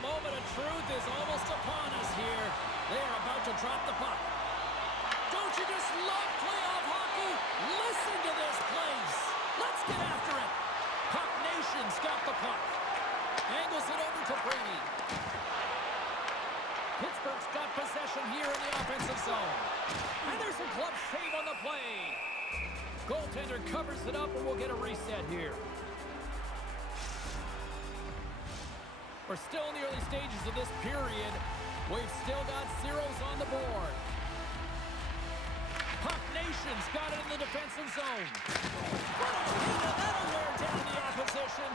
moment of truth is almost upon us here. They are about to drop the puck. Don't you just love playoff hockey? Listen to this place. Let's get after it. Puck Nation's got the puck. Angles it over to Brady. Pittsburgh's got possession here in the offensive zone. And there's a glove save on the play. Goaltender covers it up, and we'll get a reset here. We're still in the early stages of this period. We've still got zeros on the board. Puck Nation's got it in the defensive zone. What a hit, and that'll wear down the opposition.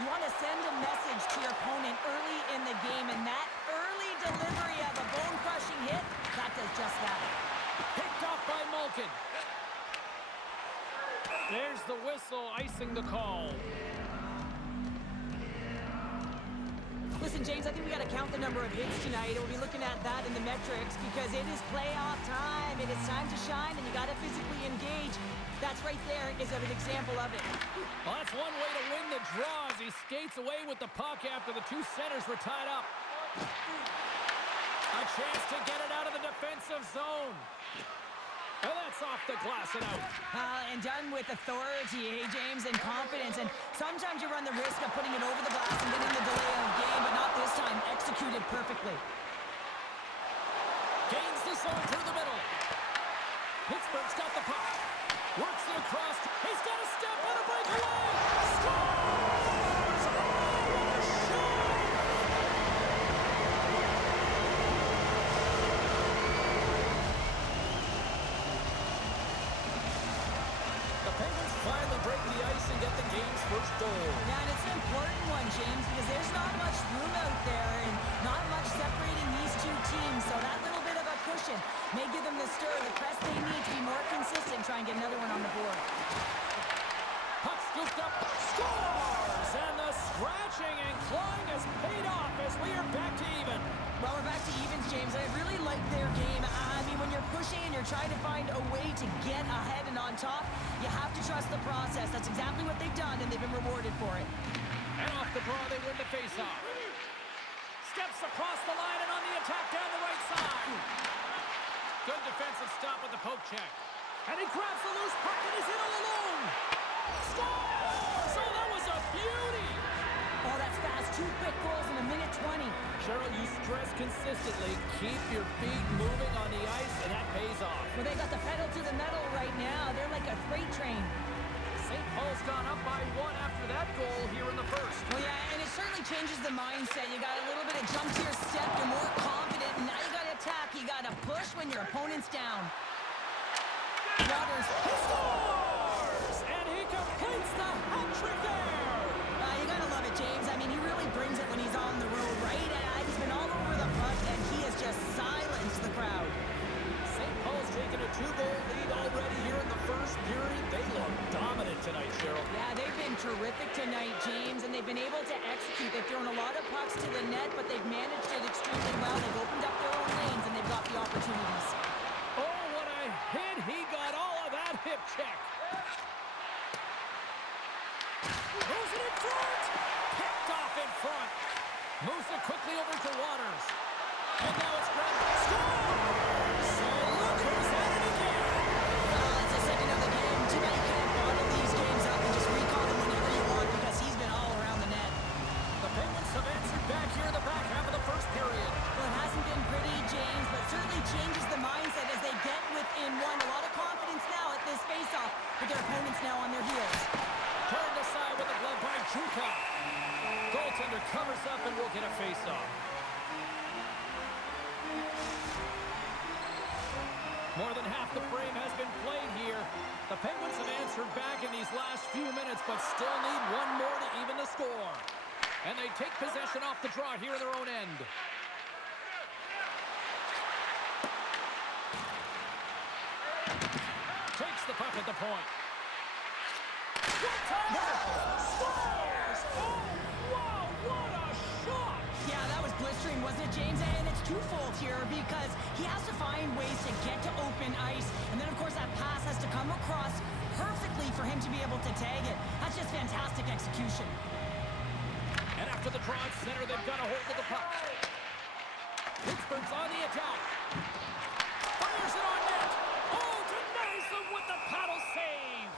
You want to send a message to your opponent early in the game, and that early delivery of a bone-crushing hit, that does just that. Picked off by Malkin. There's the whistle, icing the call. Listen, James, I think we got to count the number of hits tonight. We'll be looking at that in the metrics because it is playoff time. It is time to shine, and you got to physically engage. That's right there is an example of it. Well, that's one way to win the draw as he skates away with the puck after the two centers were tied up. A chance to get it out of the defensive zone. And that's off the glass and out. And done with authority, hey, James, and confidence. And sometimes you run the risk of putting it over the glass and getting the delay of game, but not this time. Executed perfectly. Gains the zone through the middle. Pittsburgh's got the puck. Works it across. He's got a step on a breakaway. Scores! Oh, what a shot! The Penguins finally break the ice and get the game's first goal. Yeah, and it's an important one, James, because there's not much room out there and not much separating these two teams. So that little bit of a cushion may give them the stir, the press they need to be more consistent, try and get another one on the board. Puck scooped up, scores! And the scratching and clawing has paid off as we are back to even. Well, we're back to evens, James. I really like their game. I mean, when you're pushing and you're trying to find a way to get ahead and on top, you have to trust the process. That's exactly what they've done, and they've been rewarded for it. And off the draw, they win the faceoff. Steps across the line and on the attack down the right side. Good defensive stop with the poke check. And he grabs the loose puck and he's in all alone. Scores! Oh, that was a beauty! Oh, that's fast. 2 quick goals in a minute 20. Cheryl, you stress consistently. Keep your feet moving on the ice, and that pays off. Well, they got the pedal to the metal right now. They're like a freight train. St. Paul's gone up by 1 after that goal here in the first. Well, yeah, and it certainly changes the mindset. You got a little bit of jump to your step. You're more confident, and now you got to attack. You got to push when your opponent's down. Waters. He scores! And he completes the hat trick there. You got to love it, James. I mean, he really brings it when he's on the road, right? He's been all over the puck, and he has just silenced the crowd. St. Paul's taken a 2-goal lead already here in the first period. They look dominant tonight, Cheryl. Yeah, they've been terrific tonight, James, and they've been able to execute. They've thrown a lot of pucks to the net, but they've managed it extremely well. They've opened up their own lanes, and they've got the opportunities. Oh, what a hit. He got all of that hip check. Moves it in front. Picked off in front. Moves it quickly over to Waters. And now it's Grant. Scores! So look who's at it again. It's the second of the game. Too bad you can't bottle these games up and just recall them whenever you want because he's been all around the net. The Penguins have answered back here in the back half of the first period. Well, it hasn't been pretty, James, but certainly changes the mindset as they get within one. A lot of confidence now at this face-off with their opponents now on their heels. Turned aside with the glove by Juka. Goaltender covers up and we'll get a face-off. More than half the frame has been played here. The Penguins have answered back in these last few minutes, but still need one more to even the score. And they take possession off the draw here in their own end. Takes the puck at the point. Scores! Oh, wow, what a shot! Yeah, that was blistering, wasn't it, James? And it's twofold here because he has to find ways to get to open ice. And then, of course, that pass has to come across perfectly for him to be able to tag it. That's just fantastic execution. And after the draw at center, they've got a hold of the puck. Pittsburgh's on the attack. Fires it on net. Oh, denies them with the paddle save.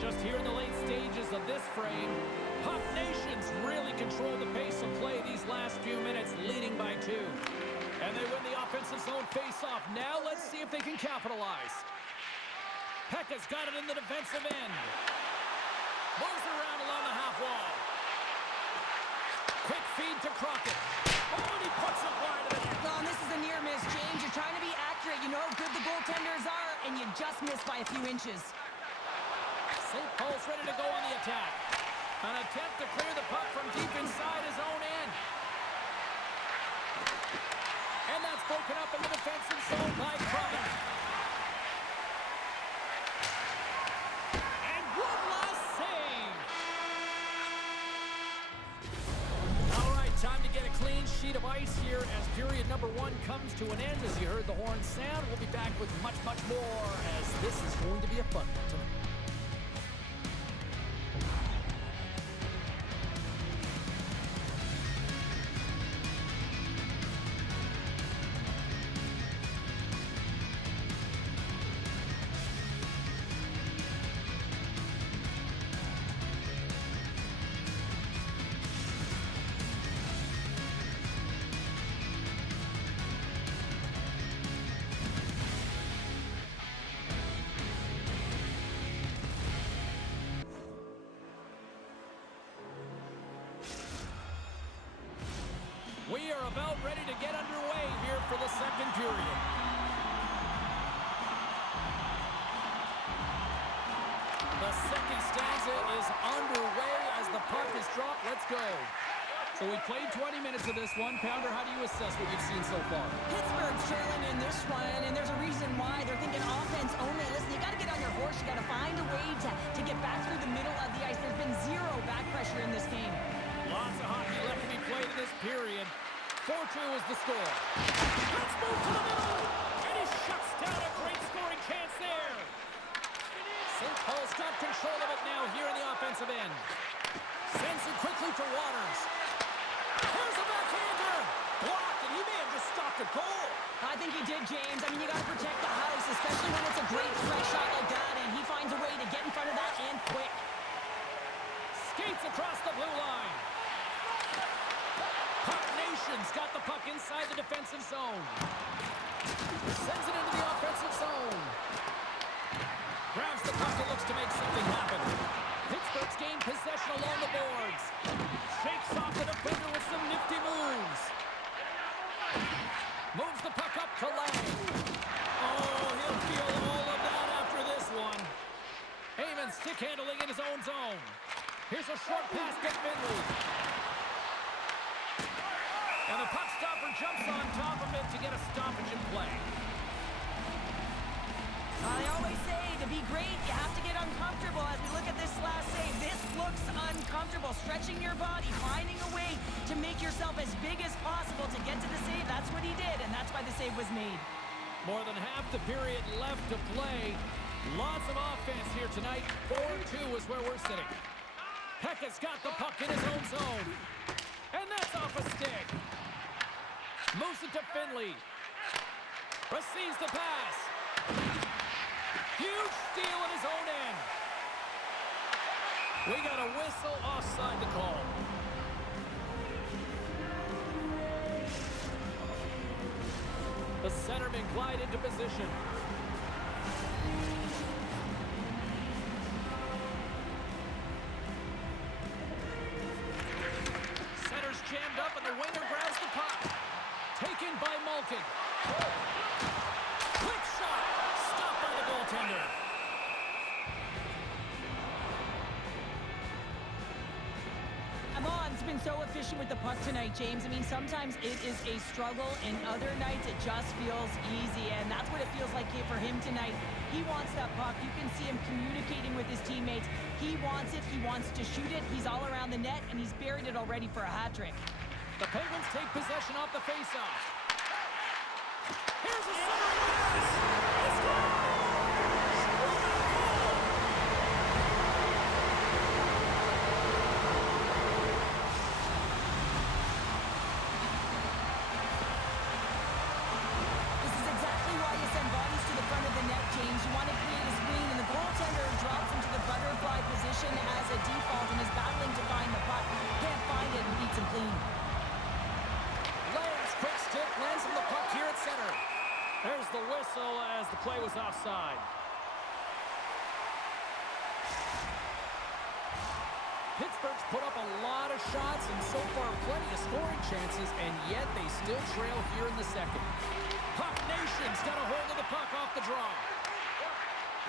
Just here in the late stages of this frame, Puck Nations really control the pace of play these last few minutes, leading by 2. And they win the offensive zone face-off. Now let's see if they can capitalize. Pekka's got it in the defensive end. Moves around along the half wall. Quick feed to Crockett. Oh, and he puts it wide of the net. Well, this is a near miss, James. You're trying to be accurate. You know how good the goaltenders are, and you just missed by a few inches. St. Paul's ready to go on the attack. An attempt to clear the puck from deep inside his own end. And that's broken up in the defensive zone by Crockett. And one last save. All right, time to get a clean sheet of ice here as period number 1 comes to an end. As you heard the horn sound, we'll be back with much, much more as this is going to be a fun one tonight. We are about ready to get underway here for the second period. The second stanza is underway as the puck is dropped. Let's go. So we played 20 minutes of this one. Pounder, how do you assess what you've seen so far? Pittsburgh's trailing in this one, and there's a reason why. They're thinking offense only. Listen, you got to get on your horse. You got to find a way to get back through the middle of the ice. There's been zero back pressure in this game. Lots of hockey left to be played in this period. 4-2 is the score. Let's move to the middle. And he shuts down a great scoring chance there. St. Paul's got control of it now here in the offensive end. Sends it quickly to Waters. Here's a backhander. Blocked, and he may have just stopped a goal. I think he did, James. I mean, you got to protect the house, especially when it's a great threat shot like that, and he finds a way to get in front of that and quick. Skates across the blue line. Puck Nation's got the puck inside the defensive zone. Sends it into the offensive zone. Grabs the puck and looks to make something happen. Pittsburgh's gained possession along the boards. Shakes off the defender with some nifty moves. Moves the puck up to Lang. Oh, he'll feel all of that after this one. Heyman stick handling in his own zone. Here's a short pass to Finley. And the puck stopper jumps on top of it to get a stoppage in play. I always say, to be great, you have to get uncomfortable. As we look at this last save, this looks uncomfortable. Stretching your body, finding a way to make yourself as big as possible to get to the save. That's what he did, and that's why the save was made. More than half the period left to play. Lots of offense here tonight. 4-2 is where we're sitting. Pekka's got the puck in his own zone. And that's off a stick. Moves it to Finley. Receives the pass. Huge steal in his own end. We got a whistle offside the call. The centermen glide into position. Center's jammed up and the winger grabs the puck. Taken by Malkin. Quick shot. Stopped by the goaltender. Amon's been so efficient with the puck tonight, James. I mean, sometimes it is a struggle, and other nights it just feels easy, and that's what it feels like here for him tonight. He wants that puck. You can see him communicating with his teammates. He wants it. He wants to shoot it. He's all around the net, and he's buried it already for a hat trick. The Penguins take possession off the faceoff. Here's a centering pass. He scores! play was offside. Pittsburgh's put up a lot of shots and so far plenty of scoring chances, and yet they still trail here in the second. Puck Nation's got a hold of the puck off the draw.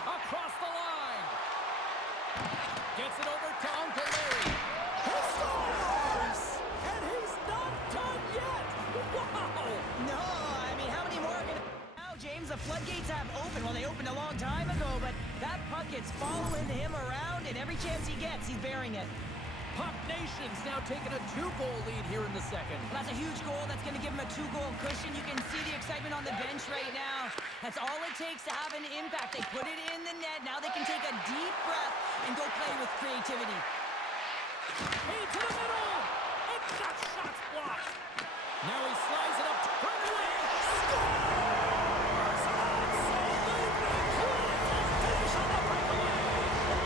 Across the line. Gets it over to Uncle Larry. He scores! And he's not done yet! Wow! No, I mean, how many more are going to... Now, James, the floodgates have opened. Well, they opened a long time ago, but that puck gets following him around, and every chance he gets, he's bearing it. Puck Nation's now taking a 2-goal lead here in the second. Well, that's a huge goal. That's going to give him a 2-goal cushion. You can see the excitement on the bench right now. That's all it takes to have an impact. They put it in the net. Now they can take a deep breath and go play with creativity. Into the middle! And that shot's blocked. Now he slides it up to Berkeley. Scores! Absolutely critical finish on the breakaway.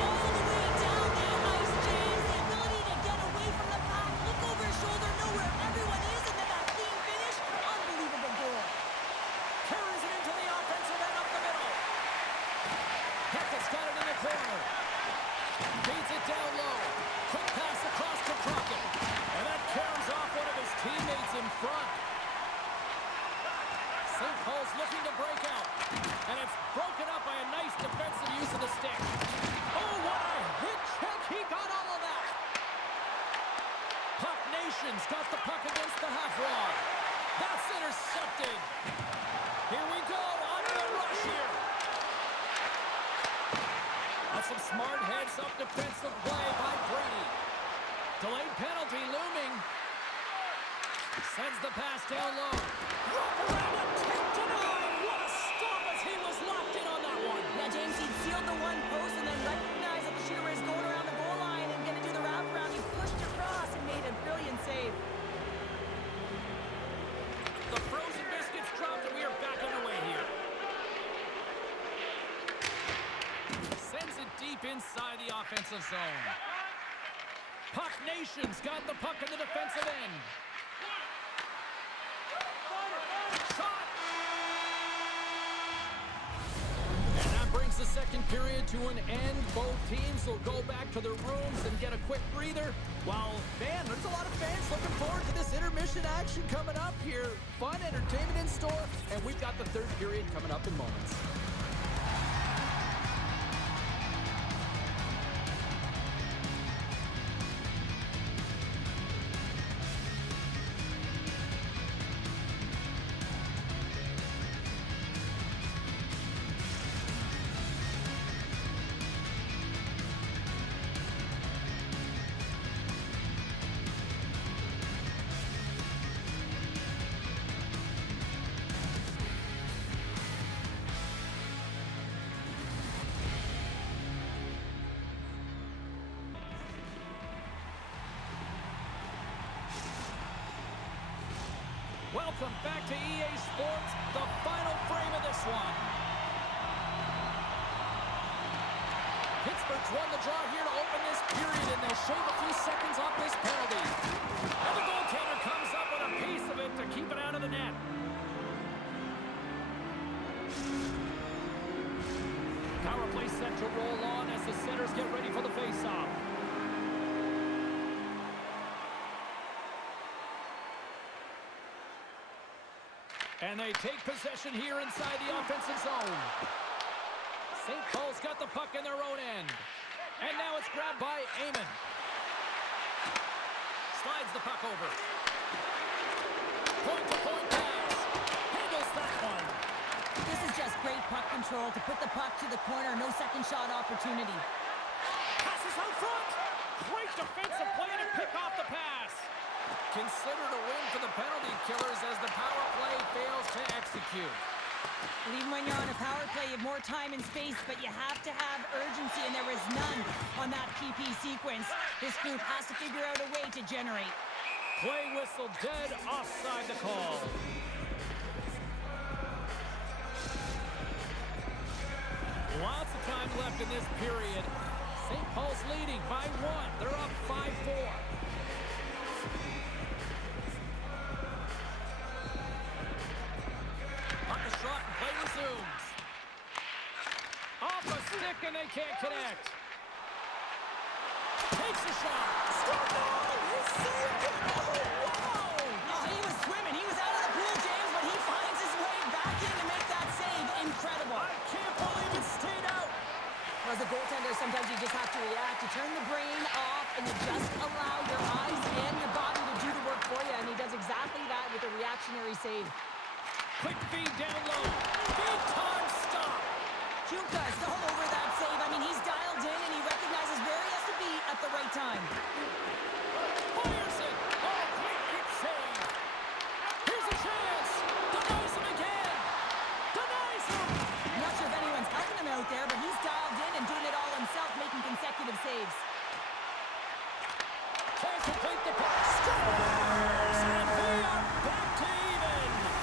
All the way down the ice, James. The ability to get away from the pack, look over his shoulder, know where everyone is, and then that clean finish. Unbelievable goal. Carries it into the offensive end up the middle. Heckett's got it in the corner. Feeds it down low. Quick pass across to Crockett. And that carries off one of his teammates in front. St. Paul's looking to break out. And it's broken up by a nice defensive use of the stick. Oh, what a hit check. He got all of that. Puck Nation's got the puck against the half wall. That's intercepted. Here we go. Under the rush here. That's some smart heads-up defensive play by Brady. Delayed penalty looming. Sends the pass down low. Wrap around a 10-9. What a stop as he was locked in on that one. Yeah, James, he sealed the one post and then recognized that the shooter is going around the goal line and going to do the wraparound. He pushed across and made a brilliant save. The frozen biscuits dropped and we are back underway here. Sends it deep inside the offensive zone. Puck Nation's got the puck in the defensive end. Shot! And that brings the second period to an end. Both teams will go back to their rooms and get a quick breather. While, man, there's a lot of fans looking forward to this intermission action coming up here. Fun entertainment in store, and we've got the third period coming up in moments. Welcome back to EA Sports, the final frame of this one. Pittsburgh's won the draw here to open this period, and they'll shave a few seconds off this penalty. And the goaltender comes up with a piece of it to keep it out of the net. Power play set to roll on as the centers get ready for the face-off. And they take possession here inside the offensive zone. St. Paul's got the puck in their own end. And now it's grabbed by Amon. Slides the puck over. Point-to-point pass. Handles that one. This is just great puck control to put the puck to the corner. No second shot opportunity. Passes out front. Great defensive play to pick off the pass. Considered a win for the penalty killers as the power play fails to execute. And even when you're on a power play, you have more time and space, but you have to have urgency, and there was none on that PP sequence. This group has to figure out a way to generate. Play whistle dead, offside the call. Lots of time left in this period. St. Paul's leading by 1. They're up 5-4. Puck is shot and play resumes. and they can't connect. Takes a shot. He saved it! Oh, wow! Oh, he was swimming. He was out of the pool, James, but he finds his way back in to make that save. Incredible. I can't believe it stayed out. As a goaltender, sometimes you just have to react. You turn the brain off, and you just allow your eyes and your body to do the work for you, and he does exactly that with a reactionary save. Quick feed down low. Big time stop. Chuka is all over that save. I mean, he's dialed in, and he recognizes where he has to be at the right time. Fires it. Oh, great quick save. Here's a chance. Denies him again. Denies him. I'm not sure if anyone's helping him out there, but he's dialed in and doing it all himself, making consecutive saves. Can't complete the pass. Scores! And we are back to even.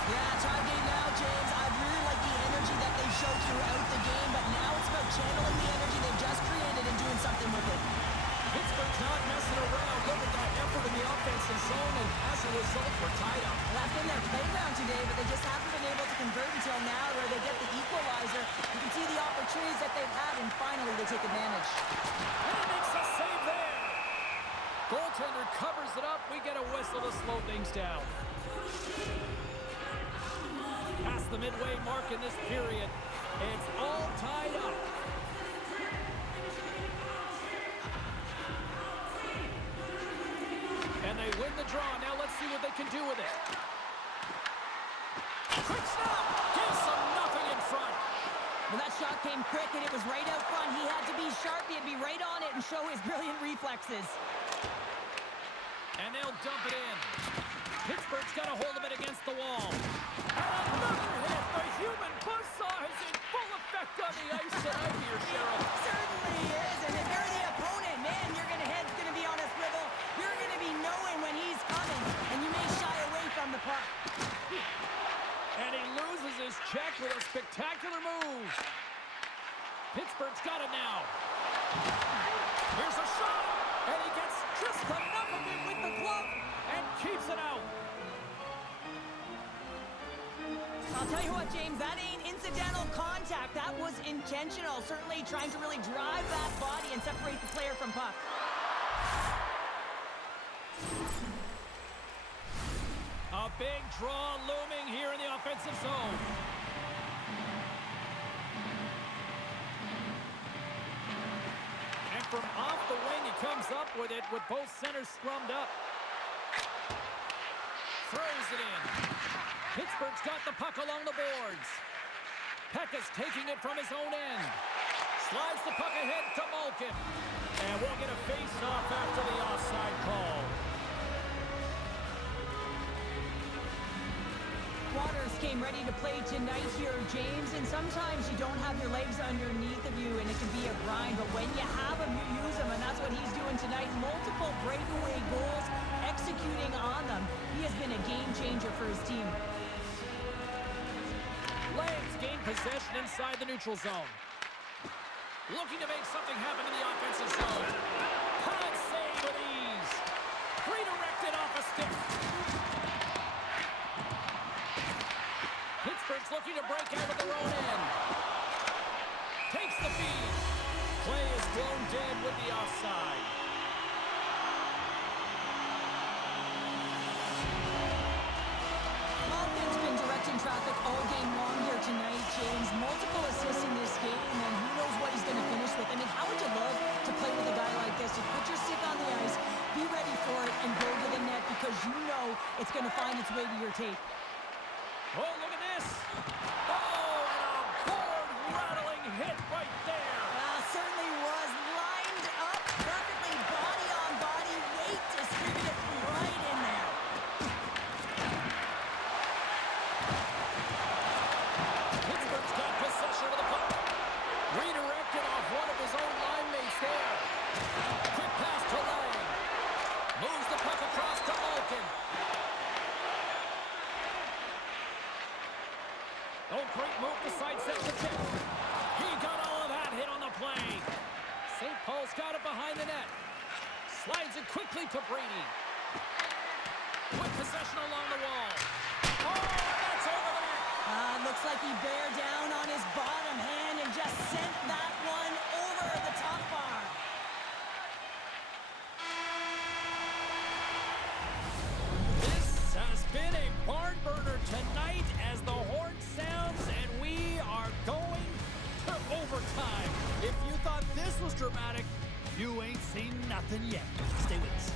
Yeah, tie game now, James. I really like the energy that they showed throughout the game, but now it's about channeling the energy they've just created and doing something with it. Pittsburgh's not messing around. Look at that effort in the offensive zone, and as a result, we're tied up. Well, that's been their playground today, but they just haven't been able to convert until now where they get the equalizer. You can see the opportunities that they've had, and finally they take advantage. And he makes a save there. Goaltender covers it up. We get a whistle to slow things down. Past the midway mark in this period. It's all tied up. And they win the draw. Now let's see what they can do with it. Quick stop! Gives them nothing in front. Well, that shot came quick, and it was right out front. He had to be sharp. He had to be right on it and show his brilliant reflexes. And they'll dump it in. Pittsburgh's got a hold of it against the wall. And another hit. The human buzzsaw is in full effect on the ice tonight here, Cheryl. It certainly is, and if you're the opponent, man, your head's going to be on a swivel. You're going to be knowing when he's coming, and you may shy away from the puck. And he loses his check with a spectacular move. Pittsburgh's got it now. Here's a shot, and he gets just enough of it with the glove and keeps it out. I'll tell you what, James, that ain't incidental contact. That was intentional, certainly trying to really drive that body and separate the player from puck. A big draw looming here in the offensive zone. And from off the wing, he comes up with it with both centers scrummed up. Throws it in. Pittsburgh's got the puck along the boards. Pekka's taking it from his own end. Slides the puck ahead to Malkin. And we'll get a face-off after the offside call. Waters came ready to play tonight here, James, and sometimes you don't have your legs underneath of you, and it can be a grind, but when you have them, you use them, and that's what he's doing tonight. Multiple breakaway goals, executing on them. He has been a game changer for his team. Legs gain possession inside the neutral zone. Looking to make something happen in the offensive zone. Pad save with ease. Redirected off a stick. Pittsburgh's looking to break out of their own end. Takes the feed. Play is blown dead with the offside. Malkin's been directing traffic all game long here tonight, James. Multiple assists in this game, and who knows what he's going to finish with. I mean, how would you love to play with a guy like this? You put your stick on the ice, be ready for it, and go to the net because you know it's going to find its way to your tape. Oh, look at this. Oh, and a board-rattling hit right there. Certainly was lined up perfectly, body on body, weight distributed right in there. Pittsburgh's got possession of the puck. Redirected off one of his own line mates there. Quick pass to Lang. Moves the puck across to Malkin. Oh, great move to sidestep the check. He got all of that hit on the play. St. Paul's got it behind the net. Slides it quickly to Brady. With possession along the wall. Oh, that's over the net. Looks like he bare down on his bottom hand and just sent that one something yet. Stay with us.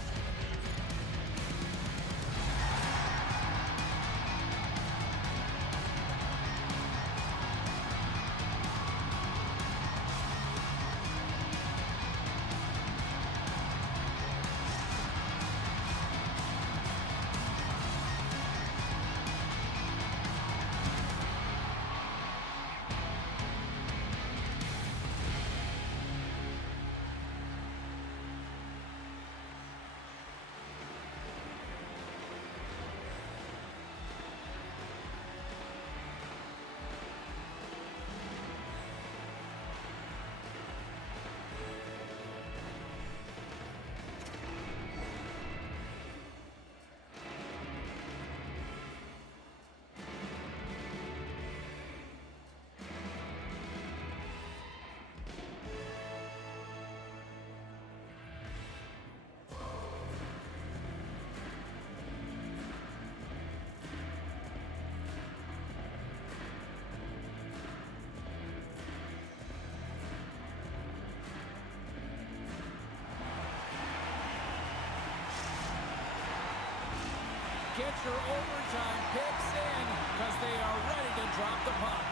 Get your overtime picks in because they are ready to drop the puck.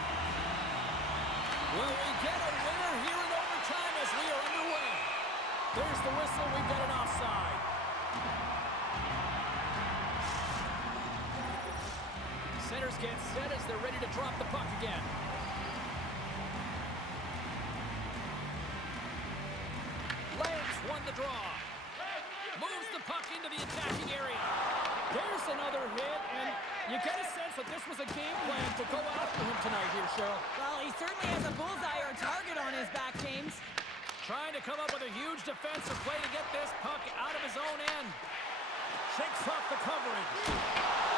Will we get a winner here in overtime as we are underway? There's the whistle. We've got an offside. Centers get set as they're ready to drop the puck again. Legs won the draw. Moves the puck into the attacking area. There's another hit, and you get a sense that this was a game plan to go after him tonight here, Cheryl. Well, he certainly has a bullseye or a target on his back, James. Trying to come up with a huge defensive play to get this puck out of his own end. Shakes off the coverage.